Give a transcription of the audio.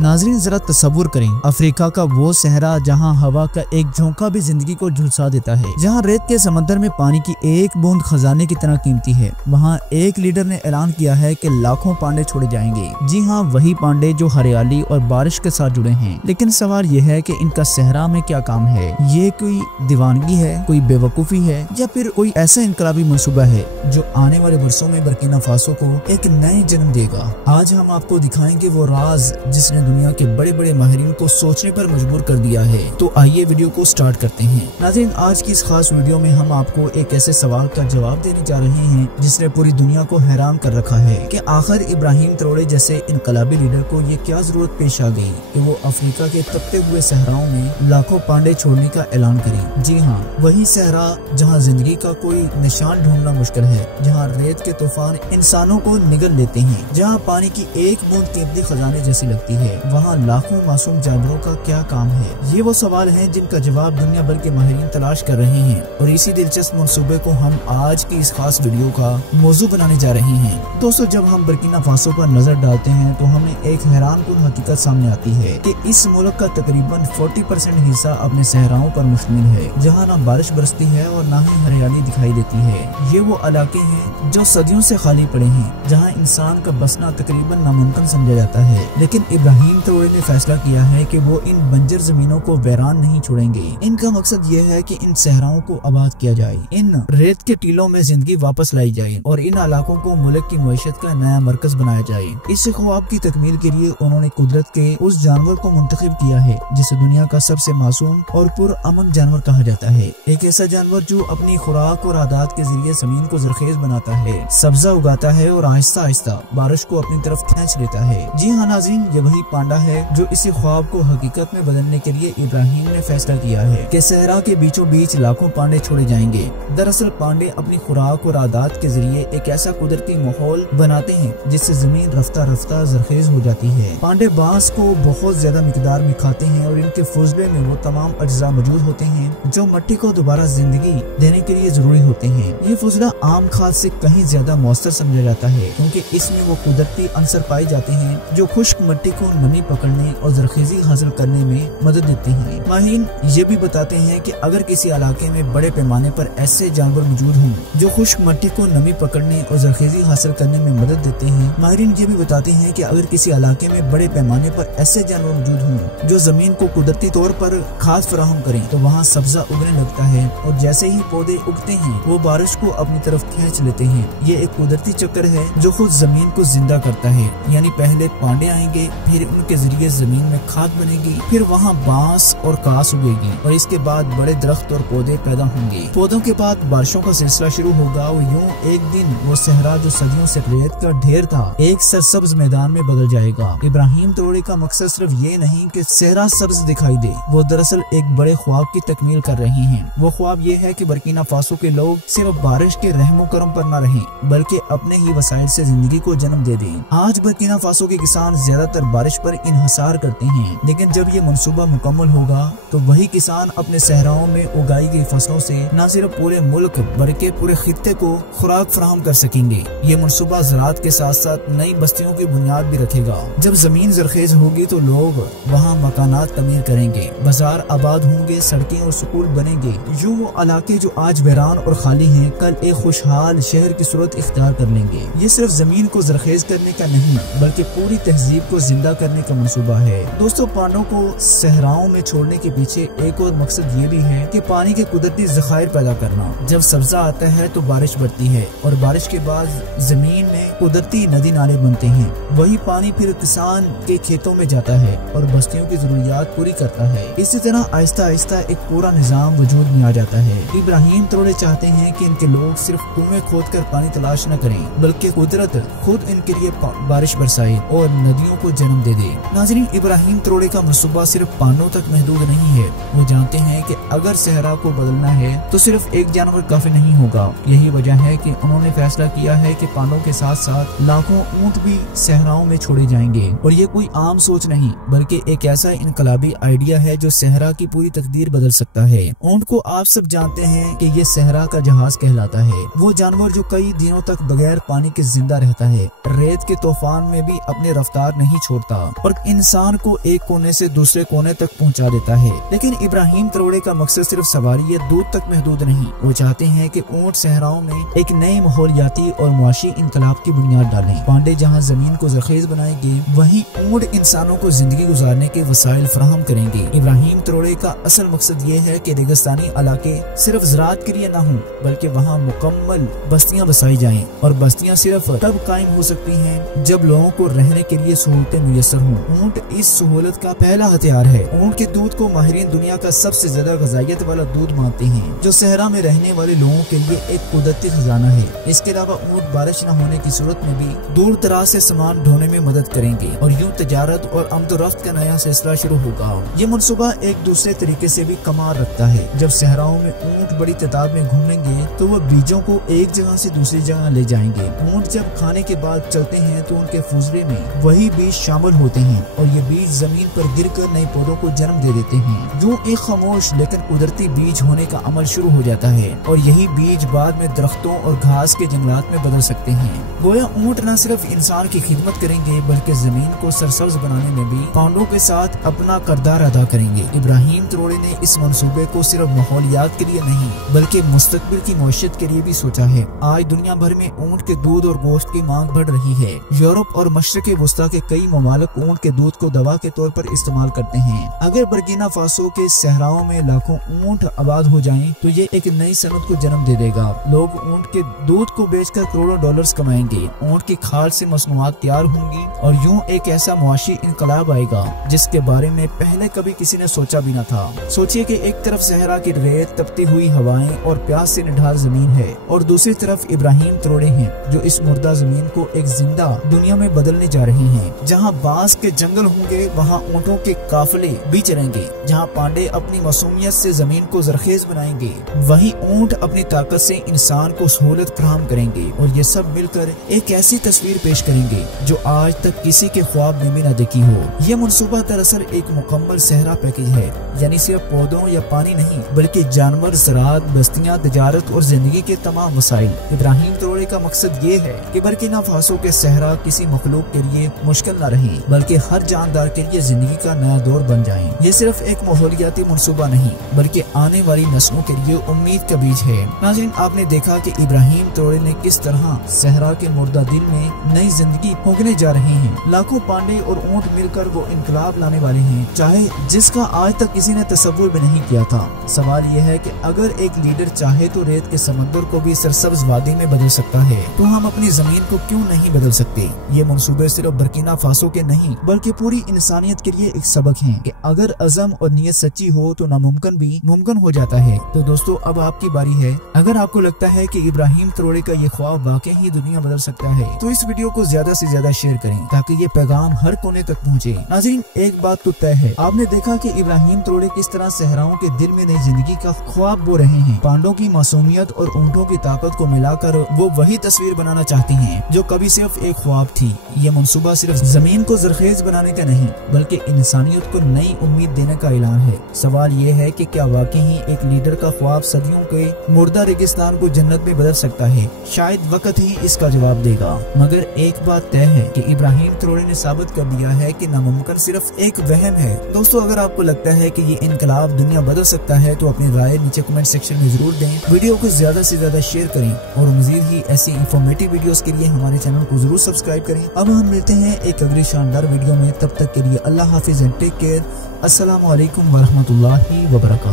नाजरीन जरा तस्वुर करें, अफ्रीका का वो सहरा जहाँ हवा का एक झोंका भी जिंदगी को झुलसा देता है, जहाँ रेत के समंदर में पानी की एक बूंद खजाने की तरह कीमती है। वहाँ एक लीडर ने ऐलान किया है कि लाखों पांडे छोड़े जाएंगे। जी हाँ, वही पांडे जो हरियाली और बारिश के साथ जुड़े हैं। लेकिन सवाल ये है कि इनका सहरा में क्या काम है? ये कोई दीवानगी है, कोई बेवकूफी है, या फिर कोई ऐसा इनकलाबी मंसूबा है जो आने वाले वर्षों में बर्किना फासो को एक नए जन्म देगा? आज हम आपको दिखाएंगे वो राज जिसने दुनिया के बड़े बड़े माहिरीन को सोचने पर मजबूर कर दिया है। तो आइए वीडियो को स्टार्ट करते हैं। नाज़रीन, आज की इस खास वीडियो में हम आपको एक ऐसे सवाल का जवाब देने जा रहे हैं जिसने पूरी दुनिया को हैरान कर रखा है कि आखिर इब्राहिम ट्रोरे जैसे इनकलाबी लीडर को ये क्या जरूरत पेश आ गई कि वो अफ्रीका के तपते हुए सहराओं में लाखों पांडे छोड़ने का ऐलान करे। जी हाँ, वही सहरा जहाँ जिंदगी का कोई निशान ढूंढना मुश्किल है, जहाँ रेत के तूफान इंसानों को निगल लेते हैं, जहाँ पानी की एक बूंद कीमती खजाने जैसी लगती है, वहाँ लाखों मासूम जानवरों का क्या काम है? ये वो सवाल हैं जिनका जवाब दुनिया भर के माहिरीन तलाश कर रहे हैं और इसी दिलचस्प मंसूबे को हम आज की इस खास वीडियो का मौजू बनाने जा रहे हैं। दोस्तों, जब हम बर्किना फासो पर नजर डालते हैं तो हमें एक हैरानकुन हकीकत सामने आती है कि इस मुल्क का तकरीबन 40% हिस्सा अपने सहराओं पर मुश्तमिल है, जहाँ न बारिश बरसती है और न ही हरियाली दिखाई देती है। ये वो इलाके हैं जो सदियों से खाली पड़े हैं, जहाँ इंसान का बसना तकरीबन नामुमकिन समझा जाता है। लेकिन इब्राहिम ट्रोरे ने फैसला किया है कि वो इन बंजर जमीनों को वीरान नहीं छोड़ेंगे। इनका मकसद ये है कि इन सहराओं को आबाद किया जाए, इन रेत के टीलों में जिंदगी वापस लाई जाए और इन इलाकों को मुल्क की मईशत का नया मरकज बनाया जाए। इस ख्वाब की तकमील के लिए उन्होंने कुदरत के उस जानवर को मुंतखब किया है जिसे दुनिया का सबसे मासूम और पुरअमन जानवर कहा जाता है। एक ऐसा जानवर जो अपनी खुराक और आदात के जरिए जमीन को जरखेज बनाता है, सब्जा उगाता है और आहिस्ता आहिस्ता बारिश को अपनी तरफ खींच लेता है। जी हाँ नाज़रीन, ये वही पांडा है जो इसी ख्वाब को हकीकत में बदलने के लिए इब्राहिम ने फैसला किया है कि सहरा के बीचों बीच लाखों पांडे छोड़े जाएंगे। दरअसल पांडे अपनी खुराक और आदात के जरिए एक ऐसा कुदरती माहौल बनाते हैं जिससे जमीन रफ्ता रफ्ता जरखेज हो जाती है। पांडे बांस को बहुत ज्यादा मिकदार में खाते हैं और इनके फुजले में वो तमाम अज्जा मौजूद होते हैं जो मिट्टी को दोबारा जिंदगी देने के लिए जरूरी होते हैं। ये फुजला आम खाद से कहीं ज्यादा मौसर समझा जाता है क्योंकि इसमें वो कुदरती अंसर पाए जाते हैं जो खुश्क मिट्टी को नमी पकड़ने और जरखेजी हासिल करने में मदद देते हैं। माहिरीन ये भी बताते हैं कि अगर किसी इलाके में बड़े पैमाने पर ऐसे जानवर मौजूद हों जो खुश्क मिट्टी को नमी पकड़ने और जरखेजी हासिल करने में मदद देते हैं, माहिरीन ये भी बताते हैं कि अगर किसी इलाके में बड़े पैमाने पर ऐसे जानवर मौजूद हों जो जमीन को कुदरती तौर पर खाद फराहम करें तो वहाँ सब्जा उगने लगता है और जैसे ही पौधे उगते हैं वो बारिश को अपनी तरफ खींच लेते हैं। ये एक कुदरती चक्कर है जो खुद जमीन को जिंदा करता है। यानी पहले पांडे आएंगे, फिर उनके जरिए जमीन में खाद बनेगी, फिर वहाँ बांस और कास उगेगी और इसके बाद बड़े दरख्त और पौधे पैदा होंगे। पौधों के बाद बारिशों का सिलसिला शुरू होगा और यूं एक दिन वो सहरा जो सदियों से रेत का ढेर था एक सरसब्ज मैदान में बदल जाएगा। इब्राहिम ट्रोरे का मकसद सिर्फ ये नहीं कि सहरा सब्ज दिखाई दे, वो दरअसल एक बड़े ख्वाब की तकमील कर रहे हैं। वो ख्वाब ये है कि बर्किना फासो के लोग सिर्फ बारिश के रहमो करम पर न रहें बल्कि अपने ही वसाइल से जिंदगी को जन्म दे दें। आज बर्किना फासो के किसान ज्यादातर बारिश पर इन्हसार करते हैं, लेकिन जब ये मंसूबा मुकम्मल होगा तो वही किसान अपने सहराओं में उगाई गई फसलों से न सिर्फ पूरे मुल्क बल्कि पूरे खित्ते को खुराक फराहम कर सकेंगे। ये मंसूबा ज़राअत के साथ साथ नई बस्तियों की बुनियाद भी रखेगा। जब जमीन जरखेज होगी तो लोग वहाँ मकानात तमीर करेंगे, बाजार आबाद होंगे, सड़कें और स्कूल बनेंगे। यूं वो इलाके जो आज वीरान और खाली हैं कल एक खुशहाल शहर की सूरत इख्तियार कर लेंगे। ये सिर्फ जमीन को जरखेज करने का नहीं बल्कि पूरी तहजीब को जिंदा करने का मंसूबा है। दोस्तों, पांडों को सहराओं में छोड़ने के पीछे एक और मकसद ये भी है कि पानी के कुदरती जखायर पैदा करना। जब सब्जा आता है तो बारिश बढ़ती है और बारिश के बाद जमीन में कुदरती नदी नाले बनते हैं। वही पानी फिर किसान के खेतों में जाता है और बस्तियों की जरूरियात पूरी करता है। इसी तरह आहिस्ता आहिस्ता एक पूरा निजाम वजूद में आ जाता है। इब्राहिम ट्रोरे चाहते हैं कि इनके लोग सिर्फ कुएं खोदकर पानी तलाश न करें बल्कि कुदरत खुद इनके लिए बारिश बरसाए और नदियों को जन्म दे दे। नाज़रीन, इब्राहिम ट्रोरे का मंसूबा सिर्फ पांडों तक महदूद नहीं है। वो जानते हैं कि अगर सहरा को बदलना है तो सिर्फ एक जानवर काफी नहीं होगा। यही वजह है कि उन्होंने फैसला किया है कि पांडों के साथ साथ लाखों ऊंट भी सहराओं में छोड़े जाएंगे। और ये कोई आम सोच नहीं बल्कि एक ऐसा इनकलाबी आइडिया है जो सहरा की पूरी तकदीर बदल सकता है। ऊंट को आप सब जानते हैं कि ये सहरा का जहाज कहलाता है। वो जानवर जो कई दिनों तक बगैर पानी के जिंदा रहता है, रेत के तूफान में भी अपने रफ्तार नहीं छोड़ता। और इंसान को एक कोने से दूसरे कोने तक पहुंचा देता है। लेकिन इब्राहिम त्रोड़े का मकसद सिर्फ सवारी या दूध तक महदूद नहीं। वो चाहते हैं कि ऊंट सहराओं में एक नए माहौलियाती और मुआशी इनकलाब की बुनियाद डालें। पांडे जहाँ जमीन को जरखेज बनाएंगे, वहीं ऊंट इंसानों को जिंदगी गुजारने के वसाइल फराहम करेंगे। इब्राहिम त्रोड़े का असल मकसद ये है कि रेगिस्तानी इलाके सिर्फ ज़राअत के लिए न हों, बल्कि वहाँ मुकम्मल बस्तियाँ बसाई जाएं। और बस्तियाँ सिर्फ तब कायम हो सकती हैं जब लोगों को रहने के लिए सहूलतें मुयस्सर हों। ऊंट इस सहूलत का पहला हथियार है। ऊंट के दूध को माहिरीन दुनिया का सबसे ज्यादा ग़िज़ाइयत वाला दूध मानते हैं, जो सहरा में रहने वाले लोगों के लिए एक कुदरती खजाना है। इसके अलावा ऊंट बारिश न होने की सूरत में भी दूर दराज से सामान ढोने में मदद करेंगे और यूं तजारत और आमदोरफ्त का नया सिलसिला शुरू होगा। ये मनसूबा एक दूसरे तरीके से भी कमाल रखता है। जब सहराओं में ऊंट बड़ी तादाद में घूमेंगे तो वह बीजों को एक जगह से दूसरी जगह ले जाएंगे। ऊंट जब खाने के बाद चलते हैं तो उनके फुजरे में वही बीज शामिल होते हैं और ये बीज जमीन पर गिरकर नए पौधों को जन्म दे देते हैं। जो एक खामोश लेकिन कुदरती बीज होने का अमल शुरू हो जाता है और यही बीज बाद में दरख्तों और घास के जंगलात में बदल सकते हैं। गोया ऊंट न सिर्फ इंसान की खिदमत करेंगे बल्कि जमीन को सरसब्ज बनाने में भी पांडों के साथ अपना किरदार अदा करेंगे। इब्राहिम त्रोड़े ने इस मंसूबे को सिर्फ माहौलियात के लिए नहीं बल्कि मुस्तकबिल की मईशत के लिए भी सोचा है। आज दुनिया भर में ऊंट के दूध और गोश्त की मांग बढ़ रही है। यूरोप और मशरिक़ वस्ता के कई ममालिक ऊंट के दूध को दवा के तौर पर इस्तेमाल करते हैं। अगर बर्किना फासो के सहराओं में लाखों ऊंट आबाद हो जाएं, तो ये एक नई सनत को जन्म दे देगा। लोग ऊंट के दूध को बेचकर करोड़ों डॉलर्स कमाएंगे। ऊंट की खाल से मसनूआत तैयार होंगी और यूं एक ऐसा मुआशी इनकलाब आएगा जिसके बारे में पहले कभी किसी ने सोचा भी न था। सोचिए कि एक तरफ सहरा की रेत, तपती हुई हवाएं और प्यास से निढाल जमीन है और दूसरी तरफ इब्राहिम त्रोड़े हैं जो इस मुर्दा जमीन को एक जिंदा दुनिया में बदलने जा रहे हैं। जहाँ बांस के जंगल होंगे वहाँ ऊँटों के काफिले भी चलेंगे। जहाँ पांडे अपनी मासूमियत से जमीन को जरखेज बनाएंगे, वहीं ऊंट अपनी ताकत से इंसान को सहूलत फराहम करेंगे और ये सब मिलकर एक ऐसी तस्वीर पेश करेंगे जो आज तक किसी के ख्वाब में भी न देखी हो। ये मनसूबा दरअसल एक मुकम्मल सहरा पैकेज है, यानी सिर्फ पौधों या पानी नहीं बल्कि जानवर, ज़राअत, बस्तियाँ, तजारत और जिंदगी के तमाम वसाइल। इब्राहिम त्रोड़े का मकसद ये है कि बर्किना फासो के सहरा किसी मखलूक के लिए मुश्किल न रहे बल्कि हर जानदार के लिए जिंदगी का नया दौर बन जाए। ये सिर्फ एक माहौलियाती मनसूबा नहीं बल्कि आने वाली नस्लों के लिए उम्मीद का बीज है। नाज़रीन, आपने देखा कि इब्राहिम त्रोड़े ने किस तरह सहरा के मुर्दा दिल में नई जिंदगी फूंकने जा रहे हैं। लाखों पांडे और ऊंट मिलकर वो इनकलाब लाने वाले हैं, चाहे जिसका आज तक किसी ने तसव्वुर भी नहीं किया था। सवाल यह है कि अगर एक लीडर चाहे तो रेत के समंदर को भी सरसब्ज वादी में बदल सकता है, तो हम अपनी जमीन को क्यों नहीं बदल सकते। ये मंसूबे सिर्फ बर्किना फासो के नहीं बल्कि पूरी इंसानियत के लिए एक सबक है कि अगर अज़म और नियत सच्ची हो तो नामुमकिन भी मुमकिन हो जाता है। तो दोस्तों, अब आपकी बारी है। अगर आपको लगता है कि इब्राहिम त्रोड़े का ये ख्वाब वाकई ही दुनिया बदल सकता है तो इस वीडियो को ज्यादा से ज्यादा शेयर करें ताकि ये पैगाम हर कोने तक पहुँचे। नाज़रीन, एक बात तो तय है, आपने देखा कि इब्राहिम त्रोड़े किस तरह सहराओं के दिल में नई जिंदगी का ख्वाब बो रहे हैं। पांडों की मासूमियत और ऊंटों की ताकत को मिलाकर वो वही तस्वीर बनाना चाहती हैं जो कभी सिर्फ एक ख्वाब थी। ये मंसूबा सिर्फ जमीन को जरखेज बनाने का नहीं बल्कि इंसानियत को नई उम्मीद देने का ऐलान है। सवाल ये है कि क्या वाकई ही एक लीडर का ख्वाब सदियों के मुर्दा रेगिस्तान को जन्नत में बदल सकता है? शायद वक्त ही इसका जवाब देगा। मगर एक बात तय है कि इब्राहिम त्रोड़े ने साबित कर दिया है कि नामुमकिन सिर्फ एक वहम है। दोस्तों, अगर आपको लगता है कि ये इनकलाब दुनिया बदल सकता है तो अपनी राय नीचे कमेंट सेक्शन में जरूर दें। वीडियो को ज्यादा से ज्यादा शेयर करें और मजीद ही ऐसी इंफॉर्मेटिव वीडियोस के लिए हमारे चैनल को जरूर सब्सक्राइब करें। अब हम मिलते हैं एक अगली शानदार वीडियो में। तब तक के लिए अल्लाह हाफिज एंड टेक केयर। अस्सलामु अलैकुम वरहमतुल्लाहि वबरकातुहू।